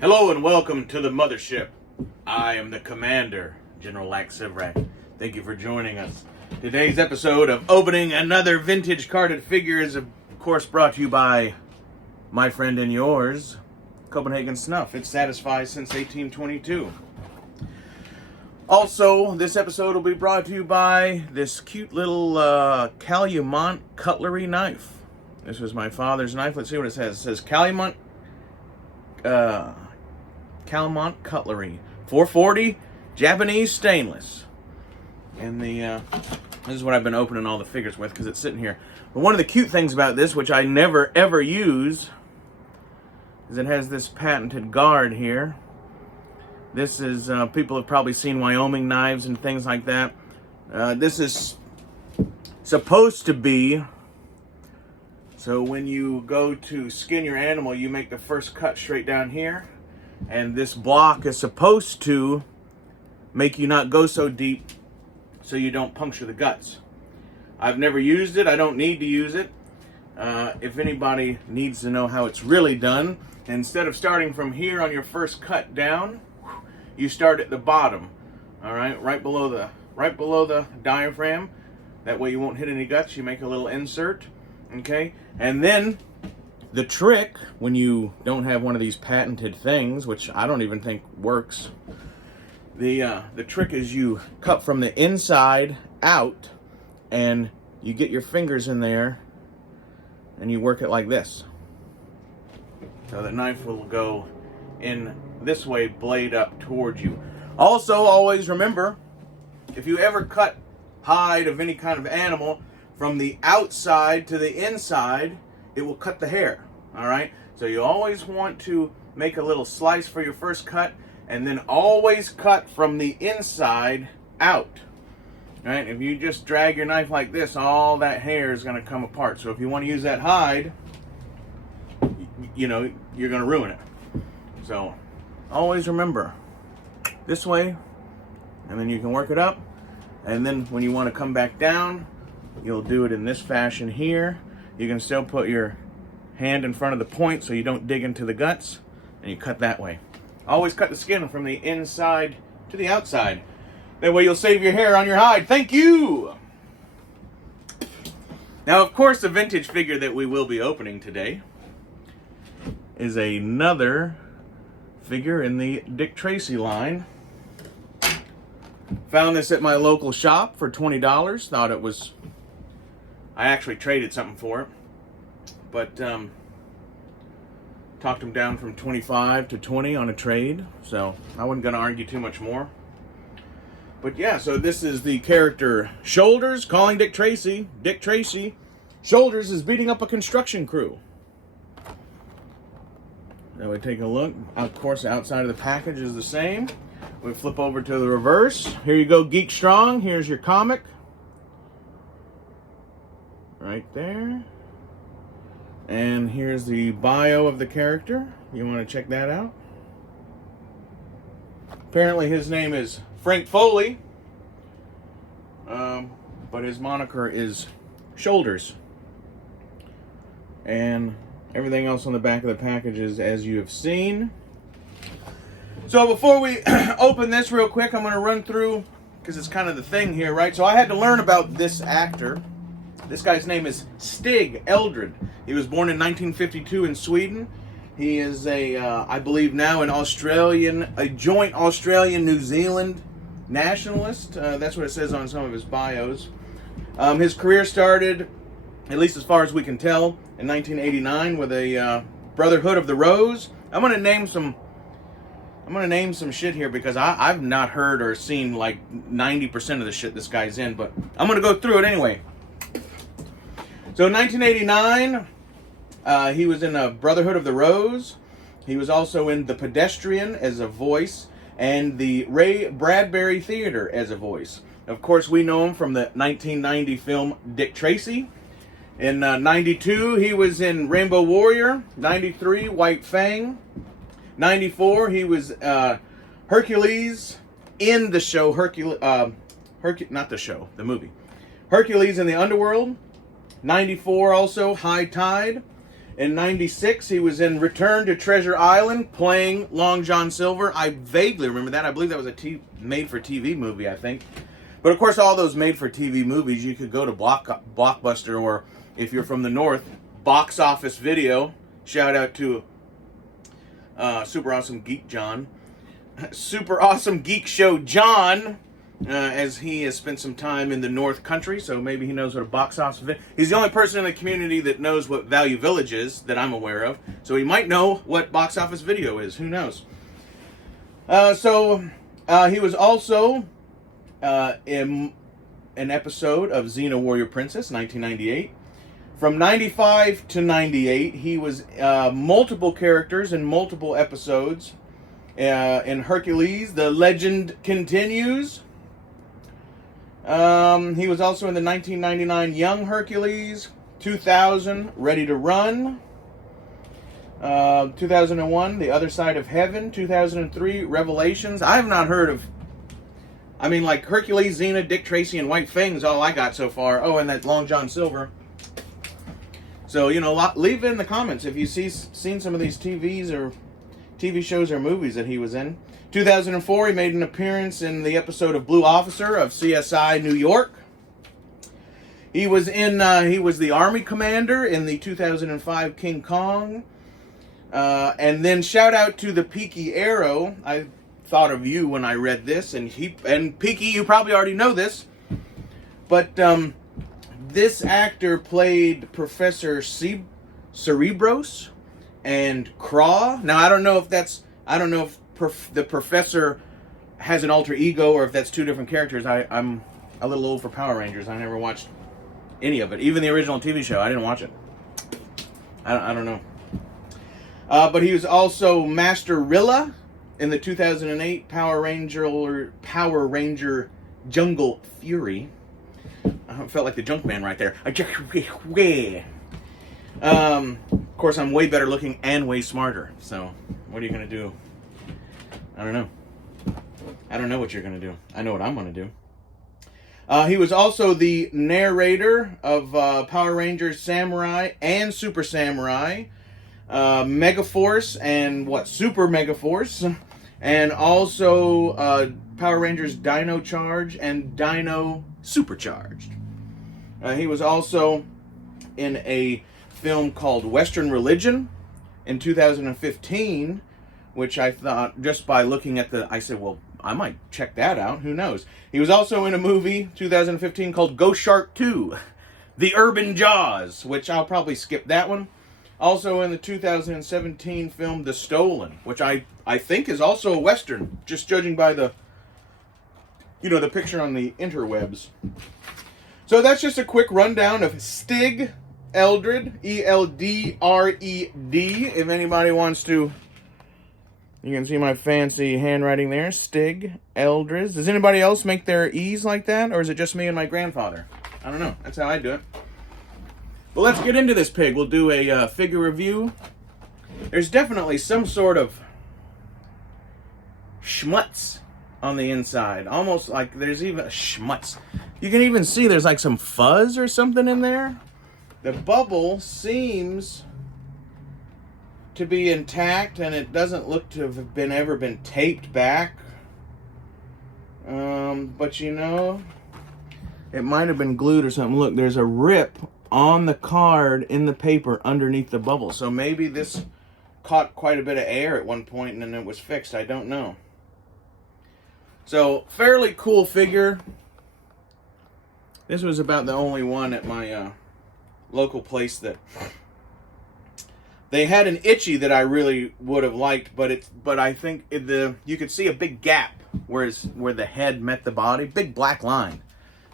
Hello and welcome to the mothership. I am the commander, General Lax Sivrak. Thank you for joining us. Today's episode of Opening Another Vintage Carded Figure is, of course, brought to you by my friend and yours, Copenhagen Snuff. It satisfies since 1822. Also, this episode will be brought to you by this cute little Calumet cutlery knife. This was my father's knife. Let's see what it says. It says Calumet cutlery, 440, Japanese stainless. And this is what I've been opening all the figures with because it's sitting here. But one of the cute things about this, which I never ever use, is it has this patented guard here. This is, people have probably seen Wyoming knives and things like that. This is supposed to be, so when you go to skin your animal, you make the first cut straight down here. And this block is supposed to make you not go so deep so you don't puncture the guts. I've never used it. I don't need to use it. If anybody needs to know how it's really done, instead of starting from here on your first cut down, you start at the bottom. All right, right below the diaphragm. That way you won't hit any guts. You make a little insert, okay? And then the trick, when you don't have one of these patented things, which I don't even think works, the trick is you cut from the inside out, and you get your fingers in there, and you work it like this. So the knife will go in this way, blade up towards you. Also, always remember, if you ever cut hide of any kind of animal from the outside to the inside, it will cut the hair. All right, so you always want to make a little slice for your first cut, and then always cut from the inside out. All right, if you just drag your knife like this, all that hair is going to come apart. So if you want to use that hide, you know, you're going to ruin it. So always remember, this way, and then you can work it up. And then when you want to come back down, you'll do it in this fashion here. You can still put your hand in front of the point so you don't dig into the guts, and you cut that way. Always cut the skin from the inside to the outside. That way you'll save your hair on your hide. Thank you! Now, of course, the vintage figure that we will be opening today is another figure in the Dick Tracy line. Found this at my local shop for $20. Thought it was, I actually traded something for it, but talked him down from 25 to 20 on a trade, so I wasn't going to argue too much more. But yeah, so this is the character Shoulders calling Dick Tracy. Dick Tracy, Shoulders is beating up a construction crew. Now we take a look. Of course, the outside of the package is the same. We flip over to the reverse. Here you go, Geek Strong. Here's your comic. Right there. And here's the bio of the character. You want to check that out? Apparently his name is Frank Foley. But his moniker is Shoulders. And everything else on the back of the package is as you have seen. So before we open this real quick, I'm going to run through, because it's kind of the thing here, right? So I had to learn about this actor. This guy's name is Stig Eldred. He was born in 1952 in Sweden. He is I believe now a joint Australian-New Zealand nationalist. That's what it says on some of his bios. His career started, at least as far as we can tell, in 1989 with a Brotherhood of the Rose. I'm going to name some shit here because I've not heard or seen like 90% of the shit this guy's in, but I'm going to go through it anyway. So in 1989, he was in a Brotherhood of the Rose. He was also in The Pedestrian as a voice and the Ray Bradbury Theater as a voice. Of course, we know him from the 1990 film Dick Tracy. In 92, he was in Rainbow Warrior. 93, White Fang. 94, he was Hercules in the show the movie. Hercules in the Underworld. 94 also, High Tide. In 96, he was in Return to Treasure Island playing Long John Silver. I vaguely remember that. I believe that was a made-for-TV movie, I think. But, of course, all those made-for-TV movies, you could go to Blockbuster, or if you're from the North, Box Office Video. Shout out to Super Awesome Geek John. Super Awesome Geek Show John, as he has spent some time in the North Country, so maybe he knows what a box office is. He's the only person in the community that knows what Value Village is, that I'm aware of, so he might know what Box Office Video is. Who knows? He was also in an episode of Xena Warrior Princess, 1998. From 95 to 98, he was multiple characters in multiple episodes. In Hercules, The Legend Continues. He was also in the 1999 Young Hercules, 2000, Ready to Run, 2001, The Other Side of Heaven, 2003, Revelations. I have not heard of, like Hercules, Xena, Dick Tracy, and White Fang's all I got so far. Oh, and that Long John Silver. So, leave in the comments if you've seen some of these TV shows or movies that he was in. 2004, he made an appearance in the episode of Blue Officer of CSI New York. He was the Army Commander in the 2005 King Kong. And then shout out to the Peaky Arrow. I thought of you when I read this, and Peaky, you probably already know this, but this actor played Professor Cerebros and Craw. Now, I don't know if the professor has an alter ego or if that's two different characters. I'm a little old for Power Rangers. I never watched any of it. Even the original TV show, I didn't watch it. I don't know. But he was also Master Rilla in the 2008 Power Ranger Jungle Fury. I felt like the Junk Man right there. Of course, I'm way better looking and way smarter. So, what are you going to do? I don't know. I don't know what you're going to do. I know what I'm going to do. He was also the narrator of Power Rangers Samurai and Super Samurai, Megaforce and Super Megaforce, and also Power Rangers Dino Charge and Dino Supercharged. He was also in a film called Western Religion in 2015, which I thought, just by looking at I said, well, I might check that out. Who knows? He was also in a movie, 2015, called Ghost Shark 2, The Urban Jaws, which I'll probably skip that one. Also in the 2017 film The Stolen, which I think is also a Western, just judging by the picture on the interwebs. So that's just a quick rundown of Stig Eldred, Eldred. If anybody wants to, you can see my fancy handwriting there, Stig Eldred. Does anybody else make their E's like that, or is it just me and my grandfather? I don't know. That's how I do it. But let's get into this pig. We'll do a figure review. There's definitely some sort of schmutz on the inside. Almost like there's even a schmutz. You can even see there's like some fuzz or something in there. The bubble seems to be intact, and it doesn't look to have ever been taped back. But it might have been glued or something. Look, there's a rip on the card in the paper underneath the bubble. So maybe this caught quite a bit of air at one point and then it was fixed. I don't know. So, fairly cool figure. This was about the only one at my local place that they had an Itchy that I really would have liked, but I think you could see a big gap where the head met the body, big black line,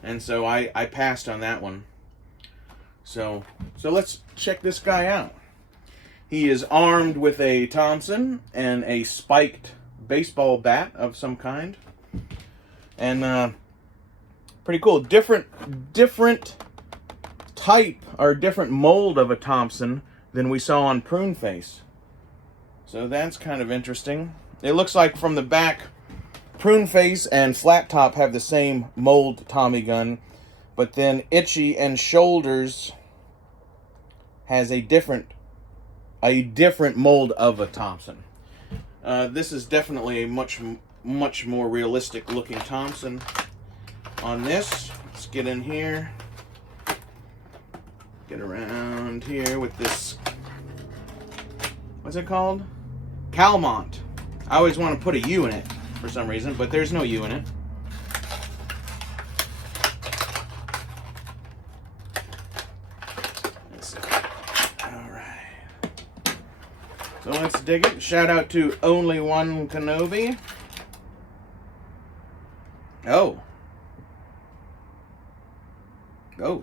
and so I passed on that one. So let's check this guy out. He is armed with a Thompson and a spiked baseball bat of some kind, and pretty cool. Different type or different mold of a Thompson than we saw on Pruneface. So that's kind of interesting. It looks like from the back, Pruneface and Flat Top have the same mold Tommy gun, but then Itchy and Shoulders has a different a different mold of a Thompson. This is definitely a much more realistic looking Thompson on this. Let's get in here. Get around here with this, what's it called? Calmont. I always want to put a U in it for some reason, but there's no U in it. Alright. So let's dig it. Shout out to Only One Kenobi. Oh. Oh.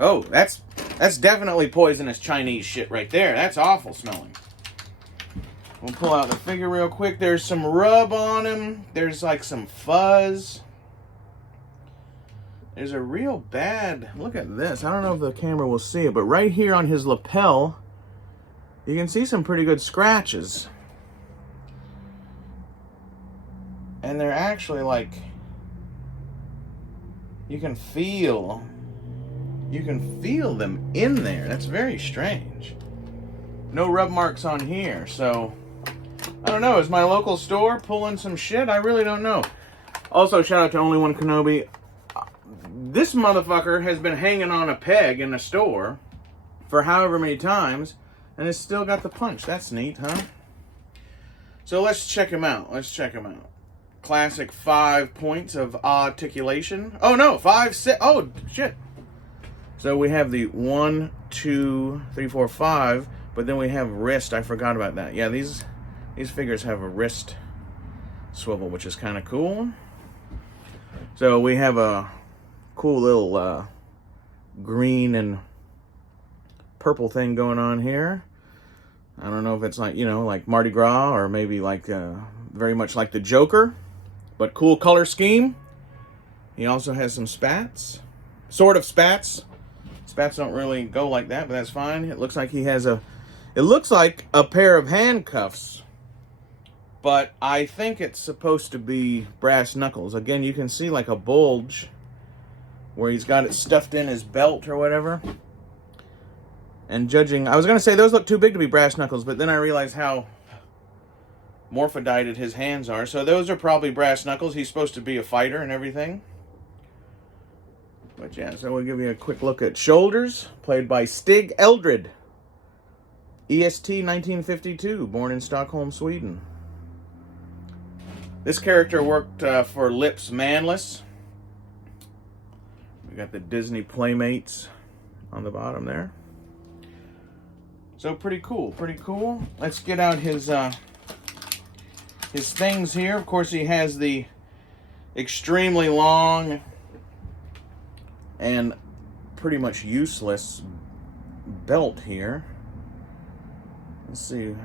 Oh, that's definitely poisonous Chinese shit right there. That's awful smelling. We'll pull out the figure real quick. There's some rub on him. There's like some fuzz. There's a real bad... Look at this. I don't know if the camera will see it, but right here on his lapel, you can see some pretty good scratches. And they're actually like... You can feel them in there. That's very strange. No rub marks on here, so I don't know. Is my local store pulling some shit? I really don't know. Also, shout out to Only One Kenobi. This motherfucker has been hanging on a peg in the store for however many times, and it's still got the punch. That's neat, huh? So let's check him out. Classic 5 points of articulation. Oh no, 5, 6. Oh shit. So we have the 1, 2, 3, 4, 5, but then we have wrist. I forgot about that. Yeah, these figures have a wrist swivel, which is kind of cool. So we have a cool little green and purple thing going on here. I don't know if it's like, like Mardi Gras or maybe like very much like the Joker, but cool color scheme. He also has some spats, sort of spats. Spats don't really go like that, but that's fine. It looks like he has it looks like a pair of handcuffs, but I think it's supposed to be brass knuckles. Again, you can see like a bulge where he's got it stuffed in his belt or whatever. And judging, I was going to say those look too big to be brass knuckles, but then I realized how morphodided his hands are. So those are probably brass knuckles. He's supposed to be a fighter and everything. But yeah, so we'll give you a quick look at shoulders, played by Stig Eldred. EST 1952, born in Stockholm, Sweden. This character worked for Lips Manless. We got the Disney Playmates on the bottom there. So pretty cool, pretty cool. Let's get out his things here. Of course, he has the extremely long and pretty much useless belt here. Let's see if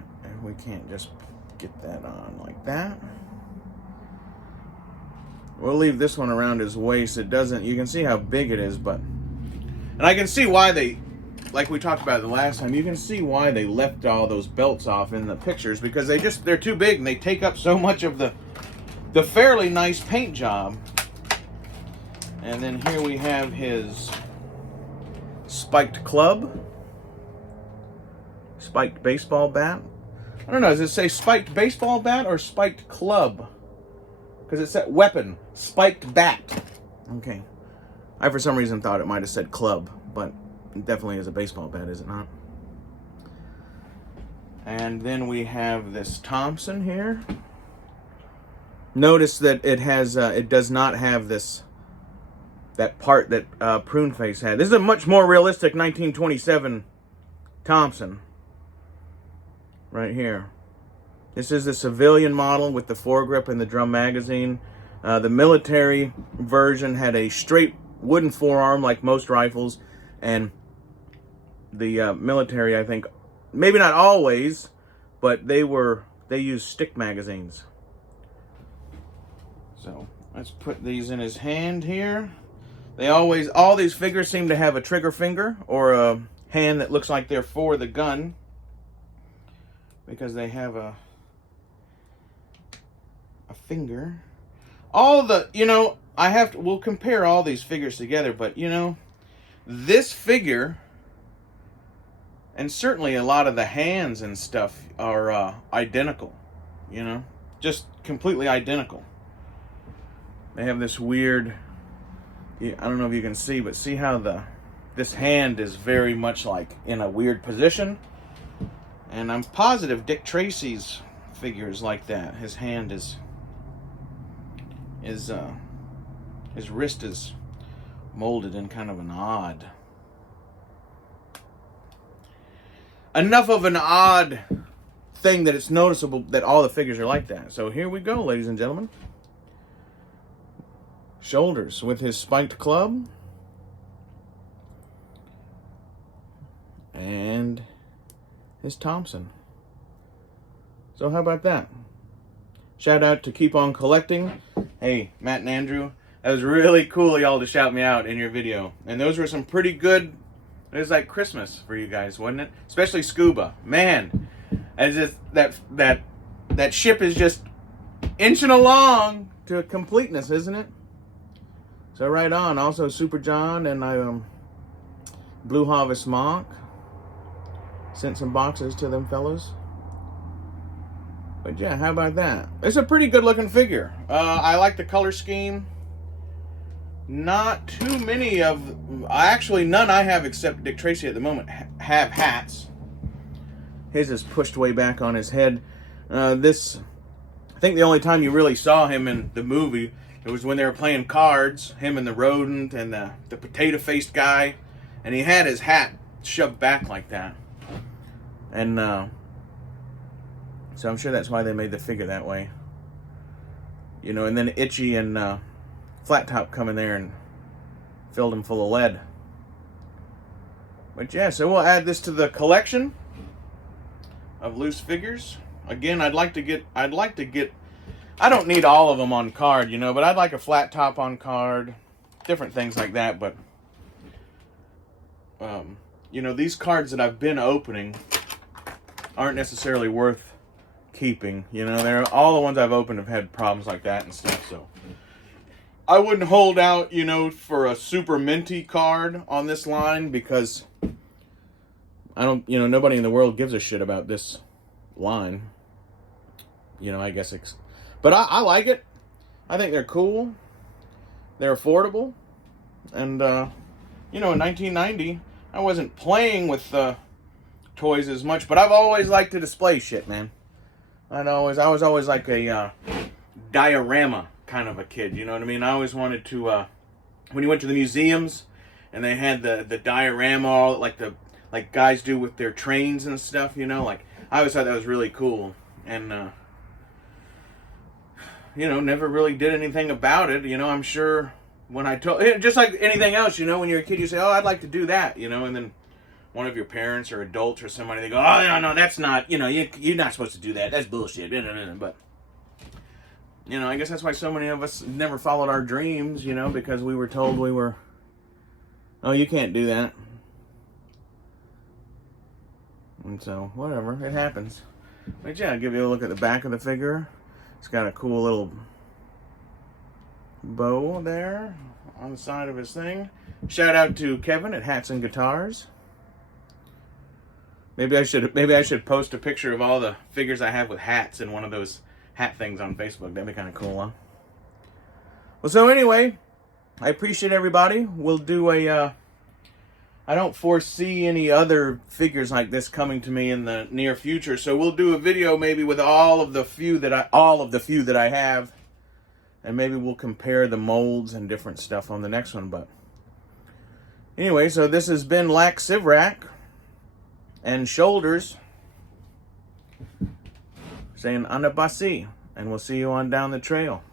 we can't just get that on like that. We'll leave this one around his waist. It doesn't, you can see how big it is, but, and I can see why they, like we talked about the last time, you can see why they left all those belts off in the pictures, because they're too big and they take up so much of the fairly nice paint job. And then here we have his spiked club, spiked baseball bat. I don't know, does it say spiked baseball bat or spiked club? Because it said weapon, spiked bat. Okay. I for some reason thought it might have said club, but it definitely is a baseball bat, is it not? And then we have this Thompson here. Notice that it has, it does not have that part that Pruneface had. This is a much more realistic 1927 Thompson. Right here. This is the civilian model with the foregrip and the drum magazine. The military version had a straight wooden forearm like most rifles, and the military, I think, maybe not always, but they used stick magazines. So let's put these in his hand here. All these figures seem to have a trigger finger or a hand that looks like they're for the gun, because they have a finger. We'll compare all these figures together, but this figure And certainly a lot of the hands and stuff are identical, you know, just completely identical. They have this weird, I don't know if you can see, but see how this hand is very much like in a weird position. And I'm positive Dick Tracy's figure is like that. His hand is his wrist is molded in kind of an odd, enough of an odd thing that it's noticeable that all the figures are like that. So here we go, ladies and gentlemen. Shoulders with his spiked club. And his Thompson. So how about that? Shout out to Keep On Collecting. Hey, Matt and Andrew, that was really cool of y'all to shout me out in your video. And those were some pretty good, it was like Christmas for you guys, wasn't it? Especially Scuba. Man, as if that ship is just inching along to completeness, isn't it? So right on. Also Super John and Blue Harvest Monk. Sent some boxes to them fellas. But yeah, how about that? It's a pretty good looking figure. I like the color scheme. Not too many of, actually none I have except Dick Tracy at the moment have hats. His is pushed way back on his head. I think the only time you really saw him in the movie, it was when they were playing cards, him and the rodent and the potato-faced guy, and he had his hat shoved back like that. And so I'm sure that's why they made the figure that way. You know, and then Itchy and Flat Top come in there and filled him full of lead. But yeah, so we'll add this to the collection of loose figures. Again, I'd like to get, I don't need all of them on card, you know, but I'd like a Flat Top on card, different things like that. But, you know, these cards that I've been opening aren't necessarily worth keeping. You know, all the ones I've opened have had problems like that and stuff, so I wouldn't hold out, you know, for a super minty card on this line because I don't, you know, nobody in the world gives a shit about this line. You know, I guess but I like it. I think they're cool. They're affordable. And, you know, in 1990, I wasn't playing with toys as much, but I've always liked to display shit, man. I was always like a diorama kind of a kid, you know what I mean? I always wanted to, when you went to the museums and they had the diorama, all like guys do with their trains and stuff, you know, like I always thought that was really cool. And, you know, never really did anything about it. You know, I'm sure when I told, just like anything else, you know, when you're a kid, you say, oh, I'd like to do that, you know, and then one of your parents or adults or somebody, they go, oh, no, that's not, you know, you're not supposed to do that. That's bullshit. But, you know, I guess that's why so many of us never followed our dreams, you know, because we were told oh, you can't do that. And so, whatever, it happens. But yeah, I'll give you a look at the back of the figure. It's got a cool little bow there on the side of his thing. Shout out to Kevin at Hats and Guitars. Maybe I should post a picture of all the figures I have with hats in one of those hat things on Facebook. That'd be kind of cool, huh? Well, so anyway, I appreciate everybody. We'll do I don't foresee any other figures like this coming to me in the near future, so we'll do a video maybe with all of the few that I have, and maybe we'll compare the molds and different stuff on the next one. But anyway, so this has been Lack Sivrak and Shoulders saying Anabasi, and we'll see you on down the trail.